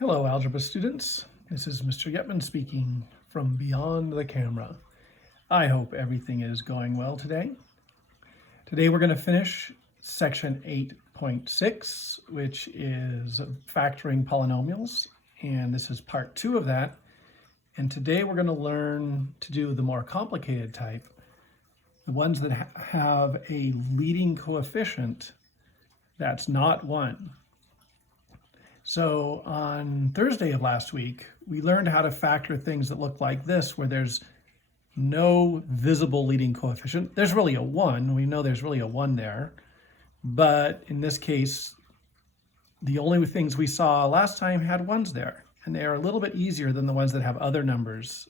Hello, Algebra students. This is Mr. Yetman speaking from beyond the camera. I hope everything is going well today. Today we're going to finish section 8.6, which is factoring polynomials, and this is part 2 of that. And today we're going to learn to do the more complicated type, the ones that have a leading coefficient that's not 1. So on Thursday of last week, we learned how to factor things that look like this, where there's no visible leading coefficient. There's really a 1. We know there's really a 1 there. But in this case, the only things we saw last time had 1s there. And they are a little bit easier than the ones that have other numbers,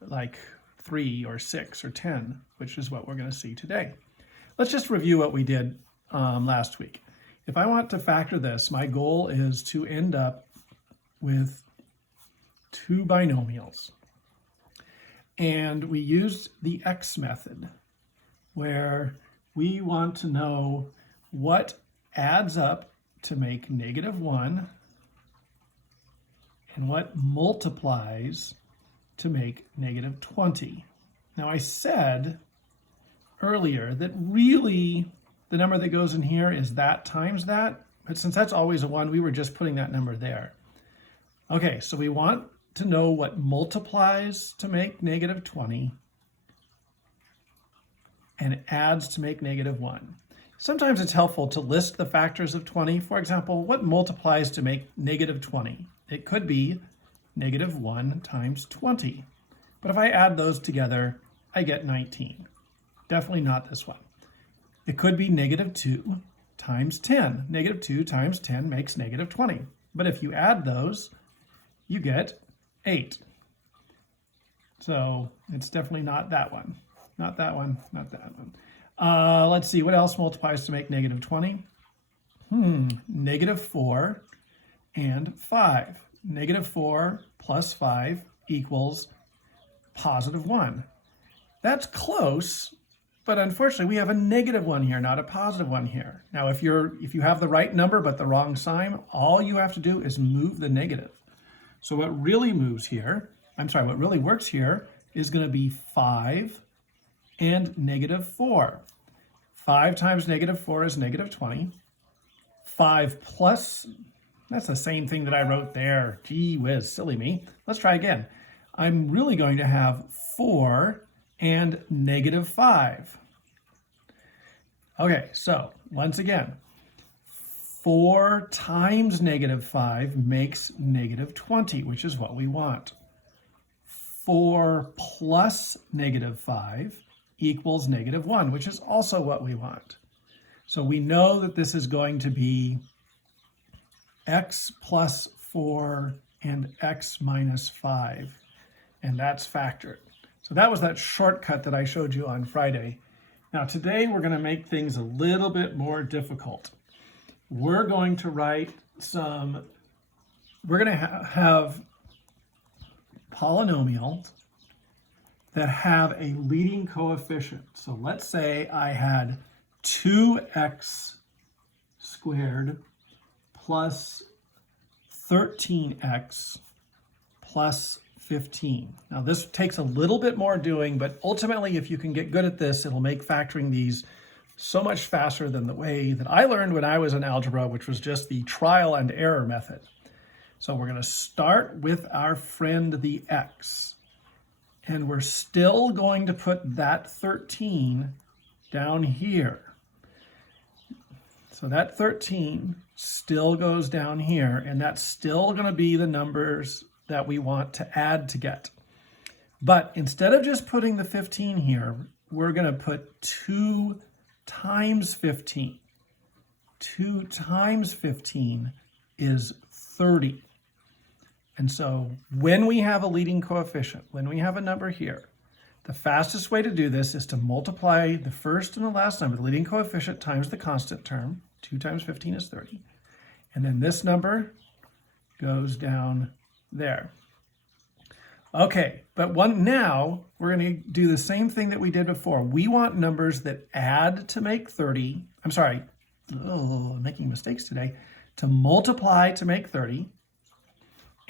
like 3 or 6 or 10, which is what we're going to see today. Let's just review what we did last week. If I want to factor this, my goal is to end up with 2 binomials. And we used the X method, where we want to know what adds up to make -1 and what multiplies to make -20. Now I said earlier that really the number that goes in here is that times that, but since that's always a 1, we were just putting that number there. Okay, so we want to know what multiplies to make -20 and adds to make -1. Sometimes it's helpful to list the factors of 20. For example, what multiplies to make -20? It could be -1 times 20. But if I add those together, I get 19. Definitely not this one. It could be -2 times 10. -2 times 10 makes -20. But if you add those, you get 8. So it's definitely not that one. Not that one, not that one. Let's see, what else multiplies to make -20? -4 and 5. -4 plus 5 equals +1. That's close. But unfortunately, we have a -1 here, not a +1 here. Now, if you have the right number but the wrong sign, all you have to do is move the negative. So what really moves here, what really works here is going to be 5 and -4. 5 times -4 is -20. 5 plus, that's the same thing that I wrote there. Gee whiz, silly me. Let's try again. I'm really going to have 4 and -5. Okay, so once again, 4 times -5 makes -20, which is what we want. 4 plus -5 equals -1, which is also what we want. So we know that this is going to be x plus 4 and x minus 5, and that's factored. So that was that shortcut that I showed you on Friday. Now today we're going to make things a little bit more difficult. We're going to write we're going to have polynomials that have a leading coefficient. So let's say I had 2x squared plus 13x plus 15. Now this takes a little bit more doing, but ultimately if you can get good at this, it'll make factoring these so much faster than the way that I learned when I was in algebra, which was just the trial and error method. So we're going to start with our friend the x, and we're still going to put that 13 down here. So that 13 still goes down here, and that's still going to be the numbers that we want to add to get. But instead of just putting the 15 here, we're going to put 2 times 15. 2 times 15 is 30. And so when we have a leading coefficient, when we have a number here, the fastest way to do this is to multiply the first and the last number, the leading coefficient times the constant term. 2 times 15 is 30. And then this number goes down there. Okay, but now we're going to do the same thing that we did before. We want numbers that add to make 30. I'm making mistakes today. To multiply to make 30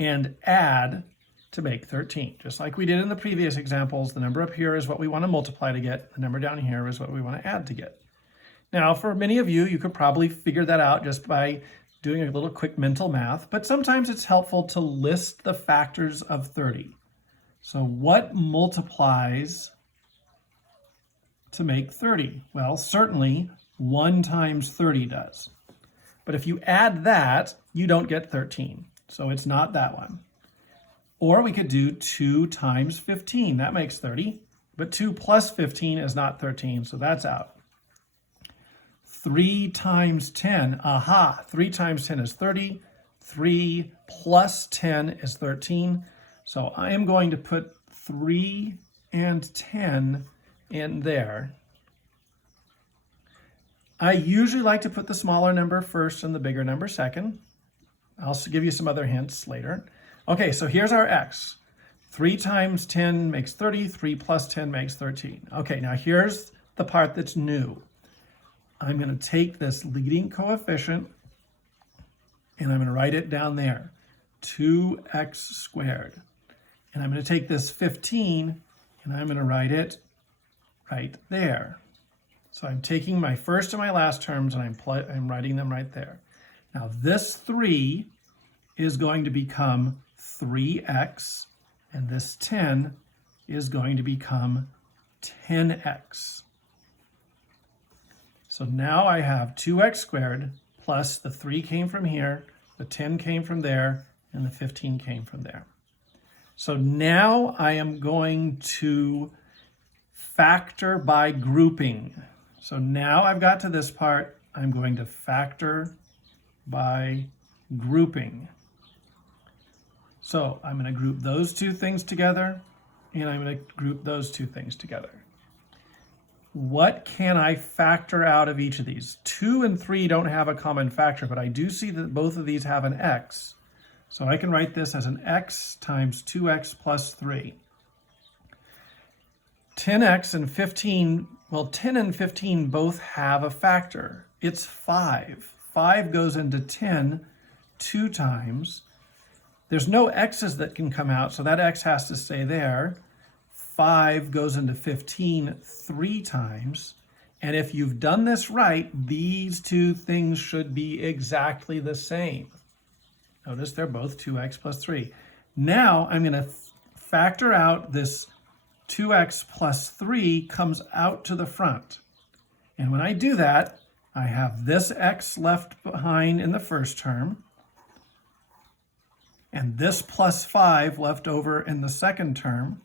and add to make 13. Just like we did in the previous examples, the number up here is what we want to multiply to get. The number down here is what we want to add to get. Now, for many of you, you could probably figure that out just by doing a little quick mental math, but sometimes it's helpful to list the factors of 30. So what multiplies to make 30? Well, certainly 1 times 30 does. But if you add that, you don't get 13. So it's not that one. Or we could do 2 times 15. That makes 30. But 2 plus 15 is not 13, so that's out. 3 times 10. Aha! 3 times 10 is 30. 3 plus 10 is 13. So I am going to put 3 and 10 in there. I usually like to put the smaller number first and the bigger number second. I'll give you some other hints later. Okay, so here's our x. 3 times 10 makes 30. 3 plus 10 makes 13. Okay, now here's the part that's new. I'm going to take this leading coefficient and I'm going to write it down there. 2x squared. And I'm going to take this 15 and I'm going to write it right there. So I'm taking my first and my last terms and I'm writing them right there. Now this 3 is going to become 3x, and this 10 is going to become 10x. So now I have 2x squared plus the 3 came from here, the 10 came from there, and the 15 came from there. So now I am going to factor by grouping. So now I've got to this part, I'm going to factor by grouping. So I'm going to group those two things together, and I'm going to group those two things together. What can I factor out of each of these? 2 and 3 don't have a common factor, but I do see that both of these have an x. So I can write this as an x times 2x plus 3. 10x and 15, well, 10 and 15 both have a factor. It's 5. 5 goes into 10 2 times. There's no x's that can come out, so that x has to stay there. 5 goes into 15 3 times. And if you've done this right, these two things should be exactly the same. Notice they're both 2x plus 3. Now I'm going to factor out this 2x plus 3 comes out to the front. And when I do that, I have this x left behind in the first term, and this plus 5 left over in the second term.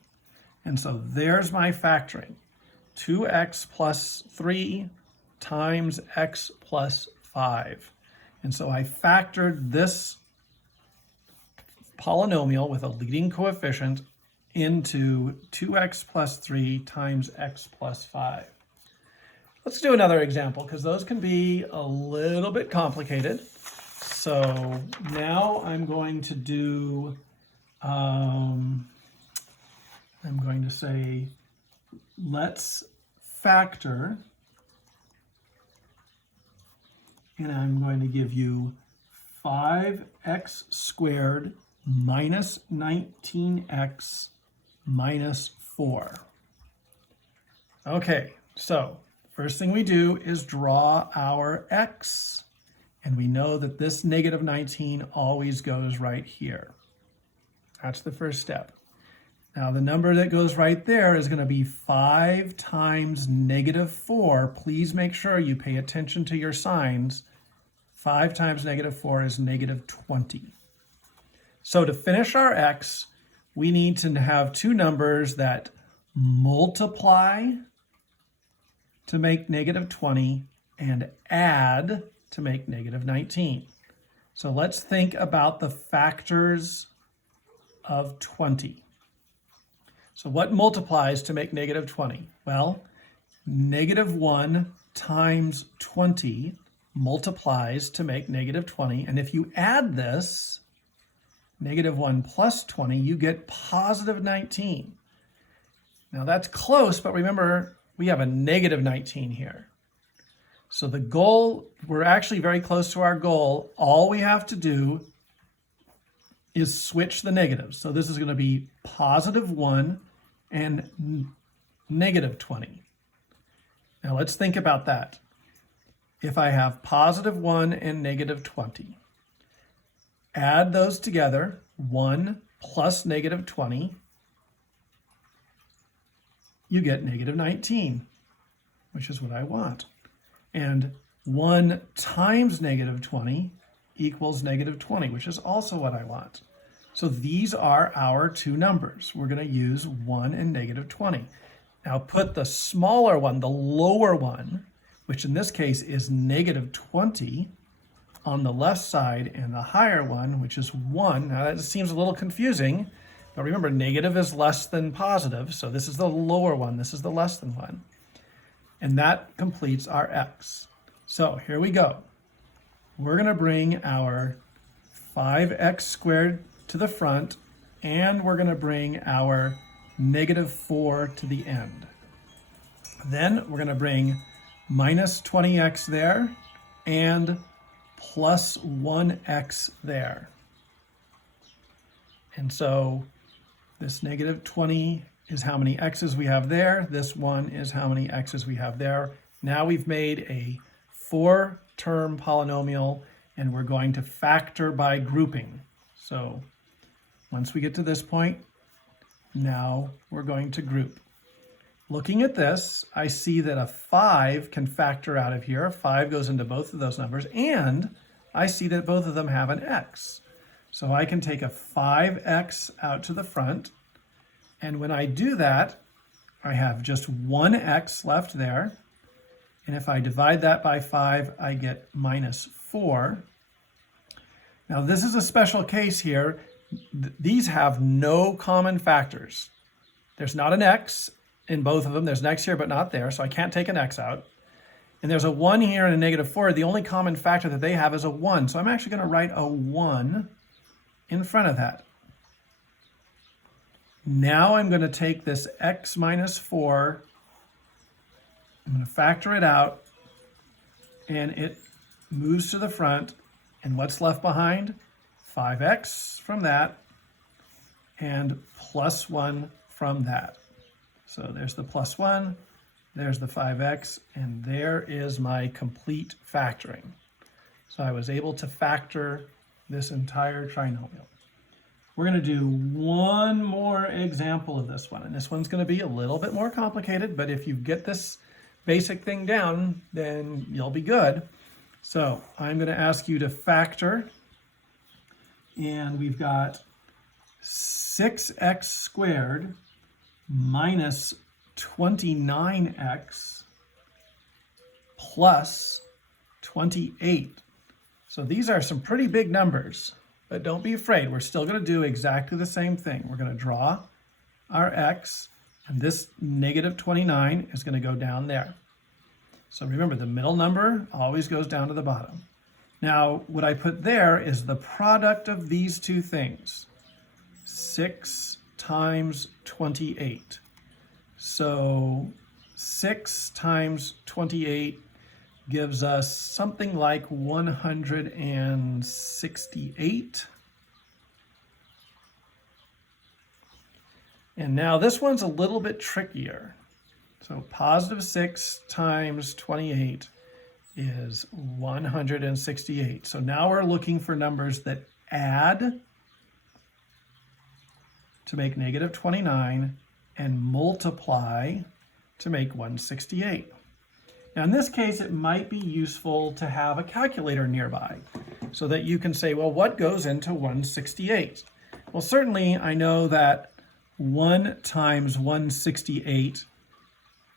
And so there's my factoring. 2x plus 3 times x plus 5. And so I factored this polynomial with a leading coefficient into 2x plus 3 times x plus 5. Let's do another example because those can be a little bit complicated. So now I'm going to do, I'm going to say, let's factor, and I'm going to give you 5x squared minus 19x minus 4. Okay, so first thing we do is draw our x. And we know that this negative 19 always goes right here. That's the first step. Now the number that goes right there is going to be 5 times negative 4. Please make sure you pay attention to your signs. 5 times negative 4 is negative 20. So to finish our x, we need to have two numbers that multiply to make negative 20 and add to make negative 19. So let's think about the factors of 20. So what multiplies to make negative 20? Well, negative 1 times 20 multiplies to make negative 20. And if you add this, negative 1 plus 20, you get positive 19. Now that's close, but remember, we have a negative 19 here. So the goal, we're actually very close to our goal. All we have to do is switch the negatives. So this is going to be positive 1 and negative 20. Now let's think about that. If I have positive 1 and negative 20, add those together, 1 plus negative 20, you get negative 19, which is what I want. And 1 times negative 20 equals negative 20, which is also what I want. So these are our two numbers. We're going to use 1 and negative 20. Now put the smaller one, the lower one, which in this case is negative 20, on the left side, and the higher one, which is 1. Now that seems a little confusing, but remember, negative is less than positive, so this is the lower one, this is the less than one. And that completes our x. So here we go. We're going to bring our 5x squared to the front, and we're going to bring our negative 4 to the end. Then we're going to bring minus 20x there and plus 1x there. And so this negative 20 is how many x's we have there. This one is how many x's we have there. Now we've made a 4-term polynomial, and we're going to factor by grouping. So once we get to this point, now we're going to group. Looking at this, I see that a 5 can factor out of here. A 5 goes into both of those numbers, and I see that both of them have an x. So I can take a 5x out to the front, and when I do that, I have just 1x left there. And if I divide that by 5, I get minus 4. Now this is a special case here. These have no common factors. There's not an x in both of them. There's an x here, but not there, so I can't take an x out. And there's a 1 here and a negative 4. The only common factor that they have is a 1. So I'm actually going to write a 1 in front of that. Now I'm going to take this x minus 4, I'm going to factor it out, and it moves to the front. And what's left behind? 5x from that, and plus 1 from that. So there's the plus 1, there's the 5x, and there is my complete factoring. So I was able to factor this entire trinomial. We're going to do one more example of this one, and this one's going to be a little bit more complicated, but if you get this basic thing down, then you'll be good. So I'm going to ask you to factor, and we've got 6x squared minus 29x plus 28. So these are some pretty big numbers, but don't be afraid. We're still going to do exactly the same thing. We're going to draw our x, and this negative 29 is going to go down there. So remember, the middle number always goes down to the bottom. Now, what I put there is the product of these two things, 6 times 28. So 6 times 28 gives us something like 168. And now this one's a little bit trickier. So positive 6 times 28 is 168. So now we're looking for numbers that add to make negative 29 and multiply to make 168. Now in this case, it might be useful to have a calculator nearby so that you can say, well, what goes into 168? Well, certainly I know that 1 times 168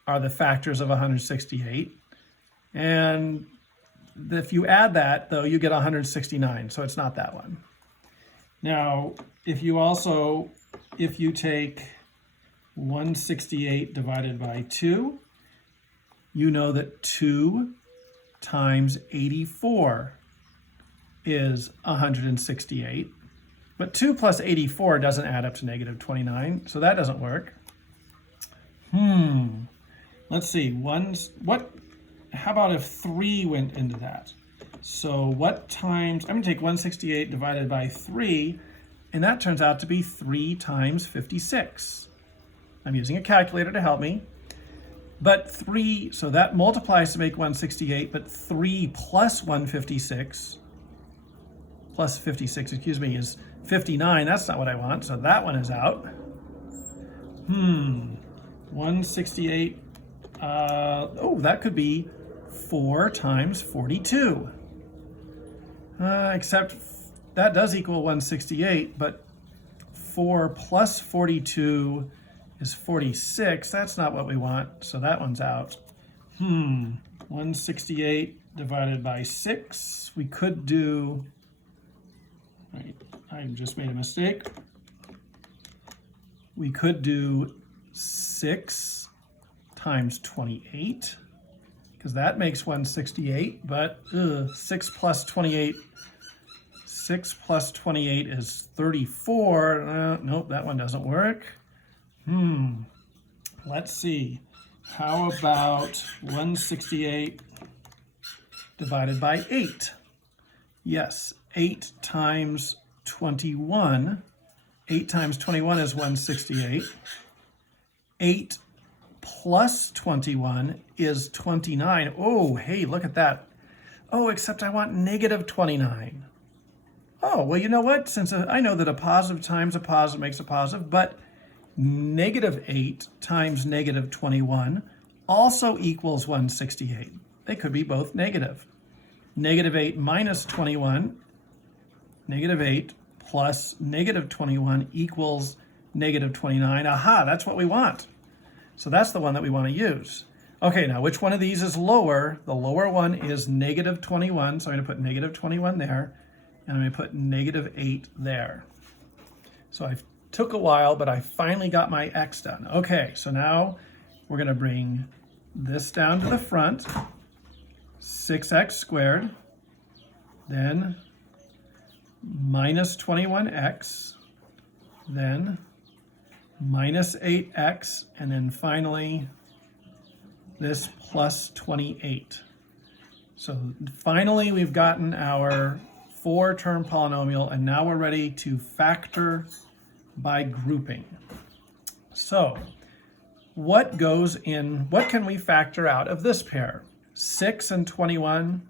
are the factors of 168. And if you add that, though, you get 169, so it's not that one. Now, if you take 168 divided by 2, you know that 2 times 84 is 168. But 2 plus 84 doesn't add up to negative 29, so that doesn't work. Let's see, how about if 3 went into that? So what times, I'm going to take 168 divided by 3. and that turns out to be 3 times 56. I'm using a calculator to help me. But 3, so that multiplies to make 168, but 3 plus 156, plus 56, excuse me, is 59. That's not what I want, so that one is out. 168, that could be 4 times 42. Except that does equal 168, but 4 plus 42 is 46. That's not what we want, so that one's out. 168 divided by 6. We could do, right, I just made a mistake. We could do 6 times 28, because that makes 168, but 6 plus 28 is 34. Nope, that one doesn't work. Let's see. How about 168 divided by 8? Yes, 8 times 21. 8 times 21 is 168. 8 plus 21 is 29. Oh, hey, look at that. Oh, except I want negative 29. Oh, well, you know what? Since I know that a positive times a positive makes a positive, but negative 8 times negative 21 also equals 168. They could be both negative. Negative 8 minus 21, negative 8 plus negative 21 equals negative 29. Aha, that's what we want. So that's the one that we want to use. Okay, now which one of these is lower? The lower one is negative 21, so I'm going to put negative 21 there, and I'm going to put negative 8 there. So I took a while, but I finally got my x done. Okay, so now we're going to bring this down to the front, 6x squared, then minus 21x, then minus 8x, and then finally this plus 28. So finally we've gotten our 4-term polynomial, and now we're ready to factor by grouping. So what can we factor out of this pair? 6 and 21.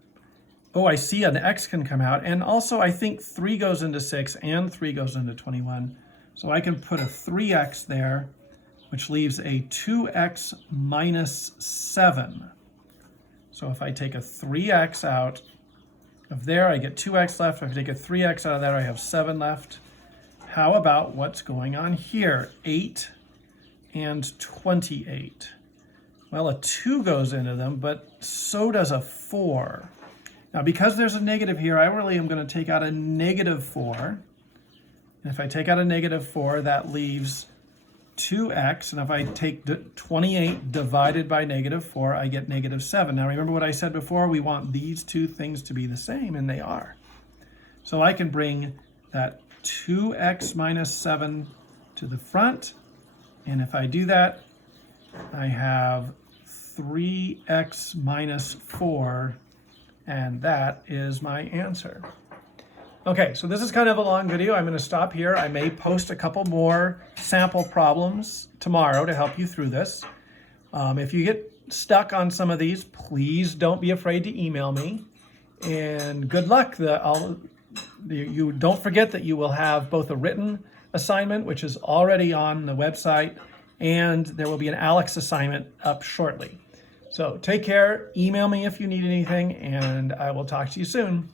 Oh, I see an x can come out, and also I think 3 goes into 6 and 3 goes into 21. So I can put a 3x there, which leaves a 2x minus 7. So if I take a 3x out of there, I get 2x left. If I take a 3x out of there, I have 7 left. How about what's going on here? 8 and 28. Well, a 2 goes into them, but so does a 4. Now, because there's a negative here, I really am going to take out a negative 4. And if I take out a negative 4, that leaves 2x. And if I take 28 divided by negative 4, I get negative 7. Now, remember what I said before? We want these two things to be the same, and they are. So I can bring that 2x minus 7 to the front. And if I do that, I have 3x minus 4, and that is my answer. Okay, so this is kind of a long video. I'm going to stop here. I may post a couple more sample problems tomorrow to help you through this. If you get stuck on some of these, please don't be afraid to email me. And good luck. You don't forget that you will have both a written assignment, which is already on the website, and there will be an Alex assignment up shortly. So take care, email me if you need anything, and I will talk to you soon.